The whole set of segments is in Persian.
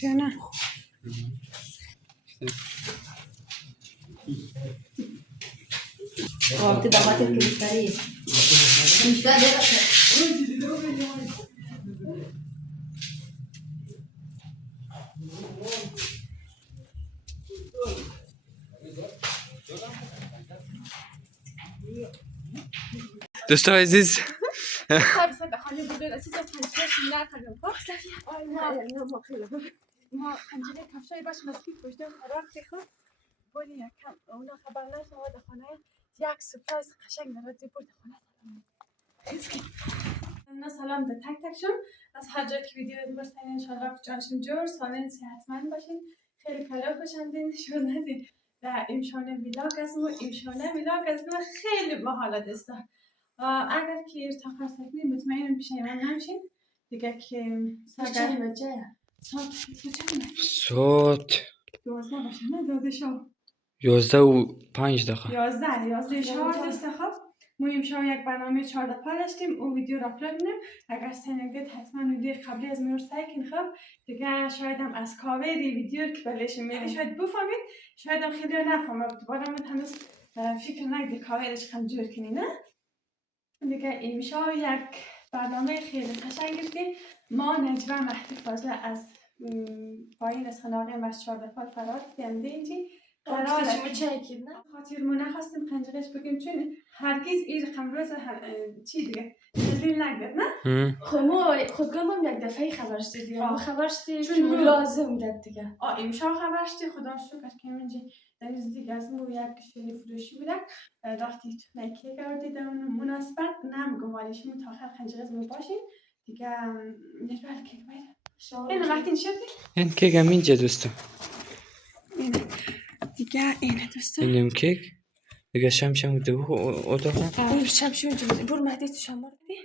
چرا نه؟ Te dava que ficaria. دوستان عزیز ما پنجره کفشای باش مسکیت پشتم قرار تخو بودی یکم اونا خبر نشد در خانه یک سورپرایز قشنگ برات بود خانه سلام به تک تکشون از هر جا که ویدیو می‌بینید ان شاء الله جانشون جور سالم صحتمند باشین خیلی کلا خوش آمدین نشون ندید و امشانه ویلاگ از ما خیلی باحال است اگر که ارتقا سکنی مطمئنم پیش من نمیشین دیگه که چند بجه ساعت 12 باشه نه 12 شب 11 و 5 دقیقه 11 شب است خب ما امشب یک برنامه 4 پا داشتیم اون ویدیو را اپلود کنیم اگر سنگید حتما ویدیو قبلی از من سعی کن خب دیگه شاید هم از کاوری ویدیو که بلش میلی شاید بفهمید شاید هم خیلی نفهمه دوباره من هنوز فکر نکردم کاورش کم جور کنی نه دیگه امشب یک برنامه خیلی قشنگی که ما نجوه مهدی فاضله از پایین از خانه از 14 پا فرار کردیم اینجی قرار شما چه کید نه خاطر ما نخواستیم پنجرهش بگیم چون هرگز این رقم روز چی دیگه دلیل نگرد نه خود گفتم یک دفعه خبرش دیدی ما خبرش دیدی چون لازم داد دیگه امشب خبرش دی خدا شکر که منجی در دیگه از مو یک شیلی فروشی بودم رفتی تو نکه گردی در مناسبت نمیگم ولی شما تا آخر پنجره مو باشین دیگه نجوال کیک باید اینو وقتی شدی این کیک هم اینجا دوستان دیگه اینه دوستان اینم کیک دیگه شمشم دو اتاق شمشون اینجا برو مهدی تو شما بردی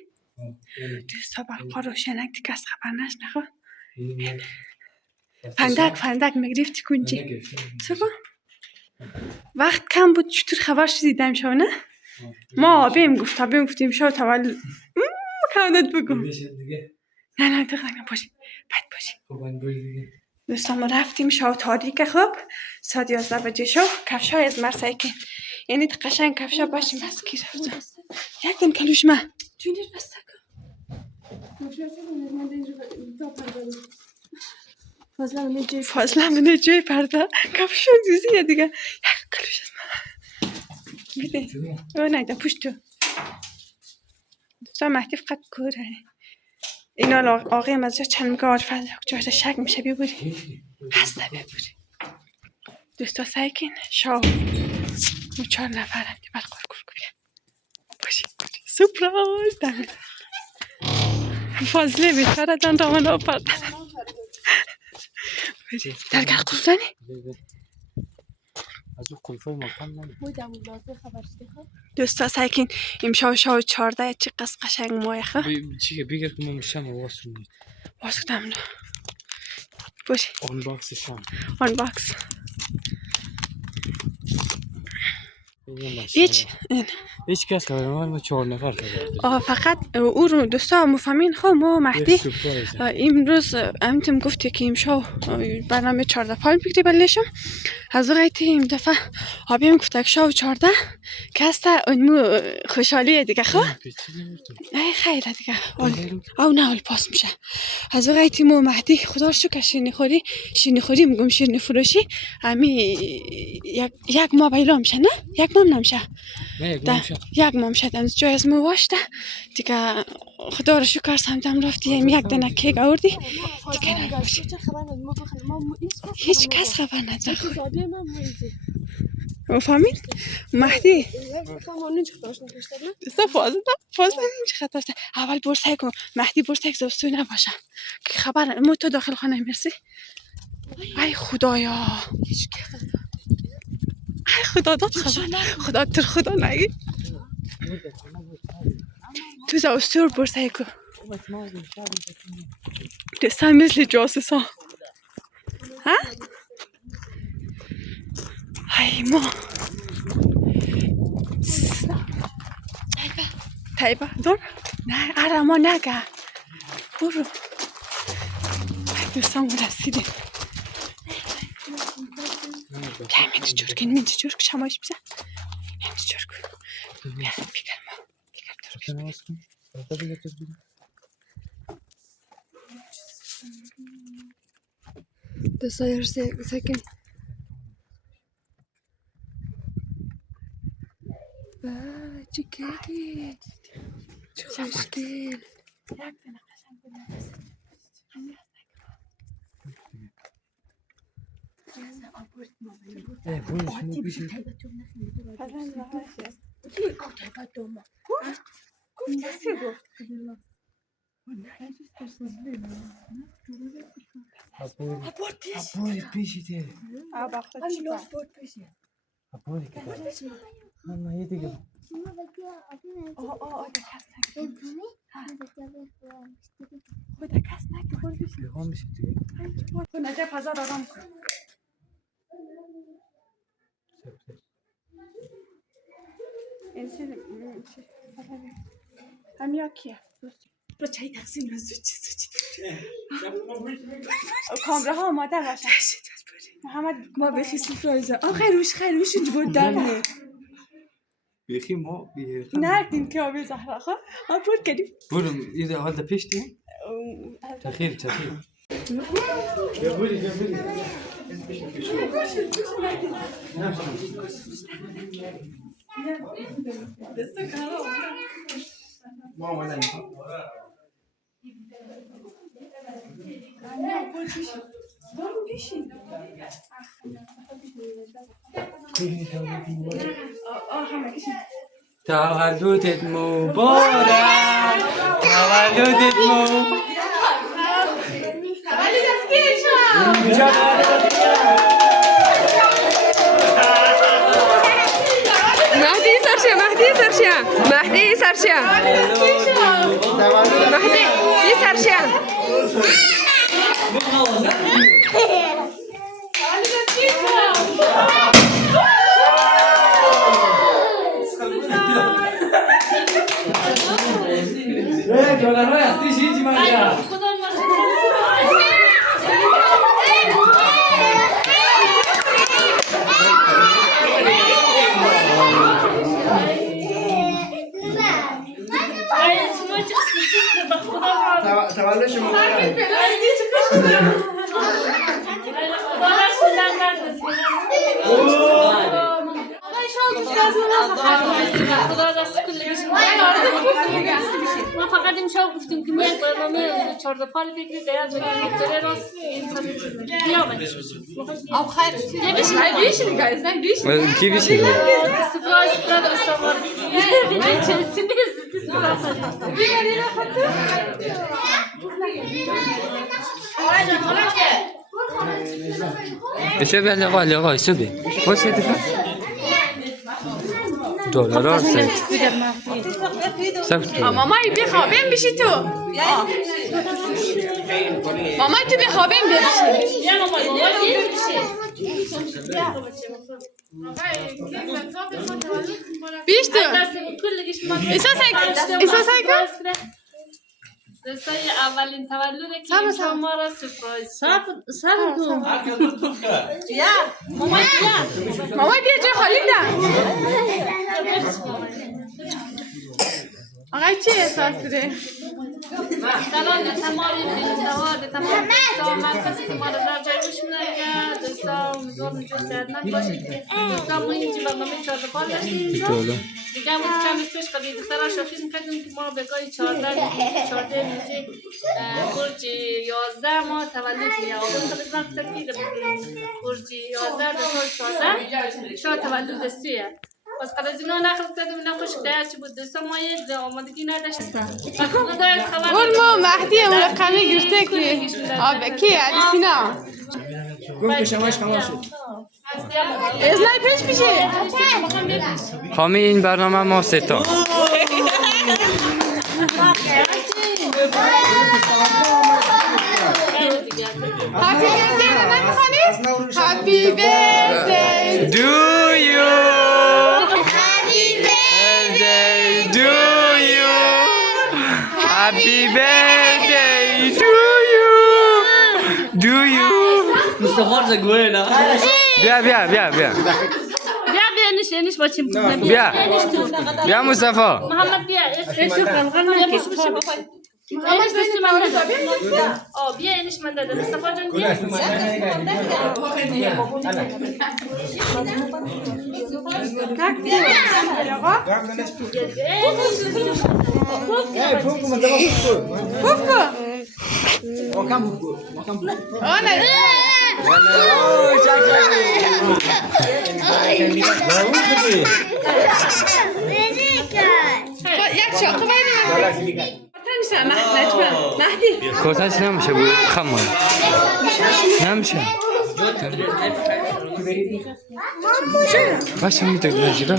دوستا برقا روشنک دیگه از خبر نشنخوا فندک مگرفتی کنجی سبا وقت کم بود چطور خبر شدیدم شو نه ما بیم گفتیم شو تولد کامدت بگو نه دقیقا باشی بد باشی دوستا ما رفتیم شو تاریک خوب ساعت 11 بجه شو کفشای از مرسای که یعنی قشنگ کفشا باشیم بس کی رفتم یک دم کلوش ما جونیر بسته فاضله منه جای پرده کفشا زیزیه دیگه یک کلوش از ما بیده او نیده پشت تو دوستا مهدی فقط کوره اینا آقایم از چند میگه عارفه جایت شک میشه بیبوری هسته بیبوری دوستا سعی کن شاو مو 4 نفرم که بعد قرقر کنیم باشی سپرایز دمید فاضله بیشتر دن دامن آپرد درگر قلفانی؟ از اون قلفای مکان دوستا سعی کن امشب شاو 14 چی قص قشنگ ماه خواه چیه بگر که ما میشم واس رو نید واس کدام باشی آن باکس شام آن باکس هیچ کس خبر ما 4 نفر خبر فقط او رو دوستا مفهمین خب ما مهدی امروز امتم گفتی که امشب برنامه 14 پال بگیری بلشم از وقتی این دفعه آبیم گفته که شب 14 که هسته اونمو خوشحالیه دیگه خب ای خیلی دیگه او نه اول پاس میشه از وقتی ما مهدی خدا شکر شیرینی خوری میگم شیرینی فروشی امی یک ماه بیلا میشه نه یک ماه نمیشه یک ماه میشه از جای از مو واشته دیگه خدا رو شکر سمتم رفتی یک دنه کیک آوردی دیگه نمیشه هیچ کس خبر نداره فهمید مهدی دستا فازده اینجا خطا شده اول برسه کن مهدی برسه زوستوی نباشه که خبر مو تو داخل خانه مرسی ای خدایا ای خدا داد خبر خدا تر خدا نگی تو زوستور برسه کن دستا مثل جاسوسا ها؟ های ما طیبه دور نه ارما نگه برو دوستان رسیدیم بیایم اینجا جور کن اینجا جور کن شمایش بزن اینجا جور کن بیا بیگر ما بیگر دور دوستان ساکن چه کردی چه خوشگل چای تقسیم کامره ها آماده باشه محمد ما بخی سفرایزه خیروش اینج بردنه بخی ما نردیم که آبی زهره خواه برد کردیم برم ایده حال ده پیش دیم تخیل تولدت مبارک تولدت مبارک مهدی سرشه ما فقط امشب گفتیم که میاد برنامه 14 پال بگیرید باید بریم دکتر راست بیامد او خیر بشین guys بشین کی بشین سپرایز برات استوار ببین چه سیمیز بشه بله آقا سوبی خوش دیگه دلار سفت مامای بخوابیم بشی تو مامای تو بخوابیم بشی یا مامان بیش تو کلش ما احساس کن دوستای اولین تولد که شما را سپرایز صبر کن مامای بیا جای خالی نه آقای چه احساس داره؟ سلام تمام دواد تمام دوام کسی که ما را در جای روش می‌نگه دوستا امیدوارم جو صحتمند باشید دوستا ما اینجا برنامه 14 پال داشتیم دیگه کمی پیش قبل دوستا شوخی می‌کردیم که ما بگاه 14 میشه برج 11 ما تولد می‌یابیم خودتون تفکیک برج 11 دوستا 14 شاید تولد سویه بس قد از اینا نخلق کردیم اینا خوش کردیم چی بود دوستا ما یک آمادگی نداشتم اون ما مهدی اون رقمی گرفته که آب کی علی سینا گفت شماش خمار شد ازلای پیش میشه حامی این برنامه ما ستا حامی بیان دیگه نمیخوانی؟ to you. Happy birthday to you. Do you? مستخار زگوه نه بیا بیا بیا بیا بیا نیش بچیم بیا بیا مصطفی محمد بیا ایش خلقان نکش محمد بیا من بیا اینش من دادم مصطفی جان بیا کوتاش نمیشه بود خمال نمیشه باشه میتونه جدا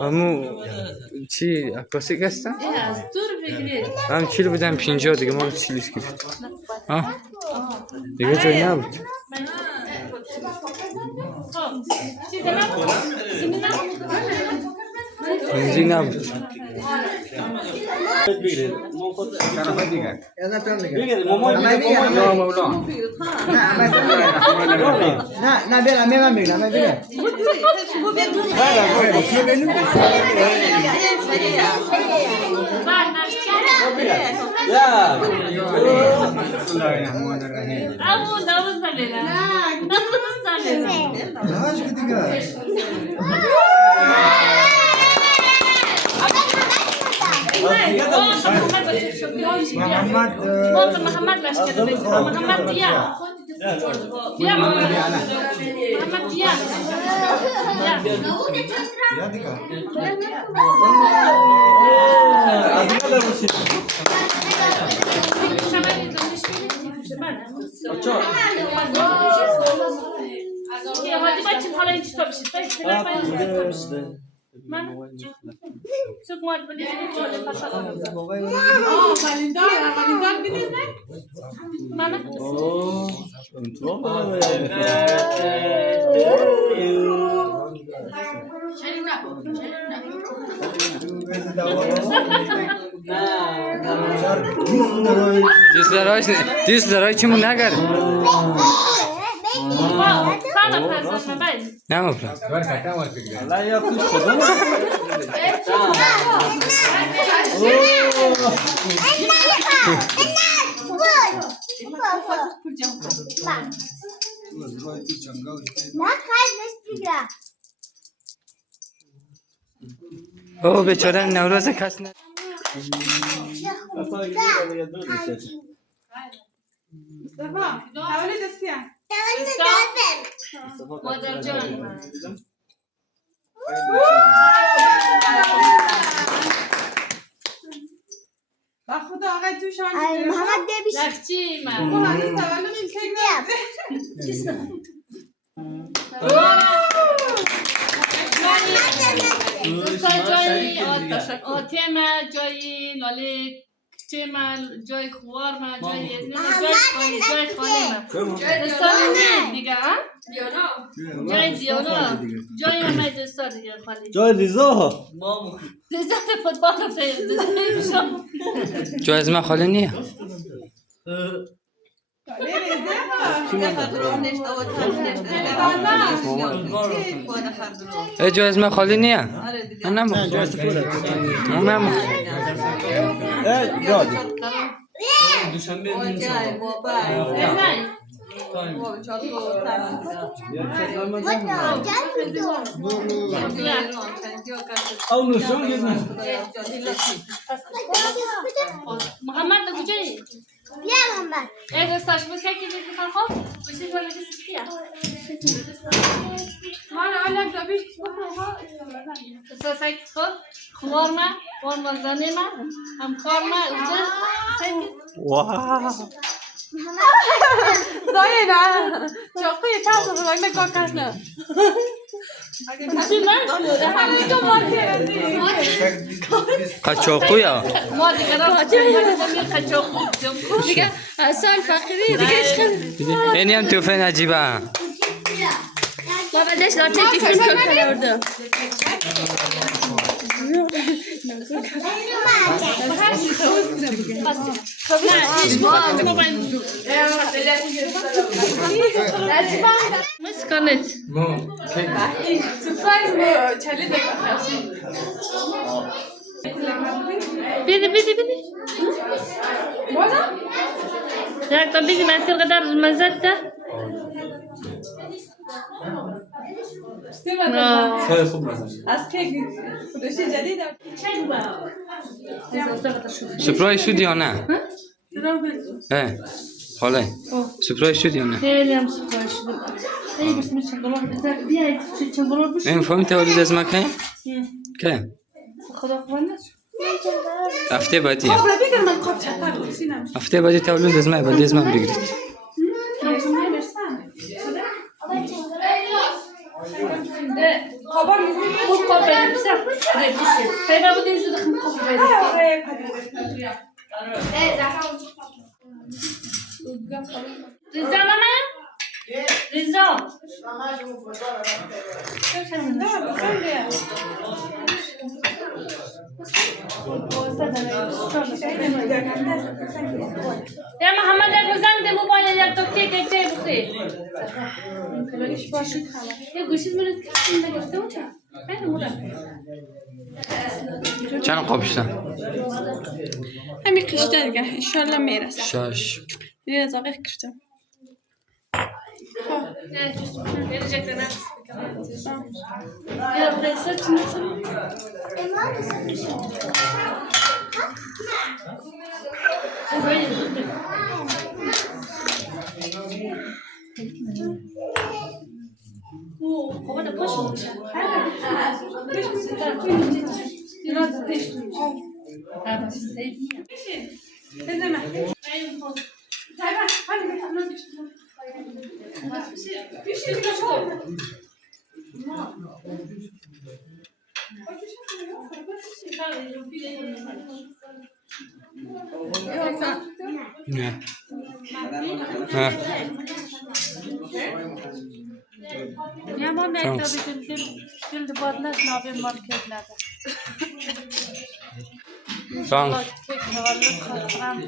امو چی عکاسی هستن؟ هم 40 بودم 50 دیگه ما 40 گرفت دیگه جای نبود اینجی نبود نه بیا من میگم من بیا محمد Çok muhabbet ediyoruz. Kalender biliyor musun? Mana? دیسلرای چی مون نگر Kana pazarına ben. نه مفلا لا يا خوش خدوم او بیچاره نوروز کس نه مادر جان. با خدا آقای تو شان محمد ببیش لخچی من. ما هنوز تولد این کیک دوستان جایی آتیما جایی لاله چما جای خوار ما جای جای خاله ما دوستان نه دیگه جای دیانا جای ما دوستان دیگه خاله جای لیزا لیزا فوتبال فیلم جای از من خاله نیه ای جای از من خاله نیه من نمو محمد کجایی؟ بیا محمد دوستاش بسیار که دیگه خواهد بسیار ولی کسی کیا؟ من علم دبیش دوستاش خود خوار ما وان زنی ما هم خوار ما واو زایه نه چاقوی کس رو بگنه کار کس نه چی من شده همه تو قچاقو یا ما دیگه را دیگه سال فقیری دیگه عشق اینی هم توفه نجیبه بابا داشت لاچه که فیلم کرده مسکنت سورپرایز مو چلی بیدی بازم یک تا بیدی من تیر قدر مزد ده خیلی خوب مثلا از که خودشی جدید سپرایز شد یا نه؟ حالا سپرایز شد یا نه؟ خیلی هم سپرایز شده خیلی بس من چکلار بیاید چکلار بشه این فهمی تولید از مکه؟ که؟ خدا خوانده هفته بعدی برای بگیر من خواب چطور بودی نمیشه هفته بعدی تولید از من بعدی از من بگیرید خبر میزنی خوب خواب بدیم سر بشه خیلی بود این زود خیلی خوب بدیم ریزا ماما ریزا یا محمد یک زنگ ده موبایل یک تا کیک یک جای بخیر یه گوشید مرد کشیم نگفته و چه؟ خیلی مورد چند قابشتن؟ همین قشته دیگه انشالله میرسه شش یه از آقای کشتم یه ریجکت نفس یه پریسر چی نشون؟ خب ده پاشو نه ها یا ما نکته دل بادلش نابی مارکت نده تانک کیک تولد خاطرم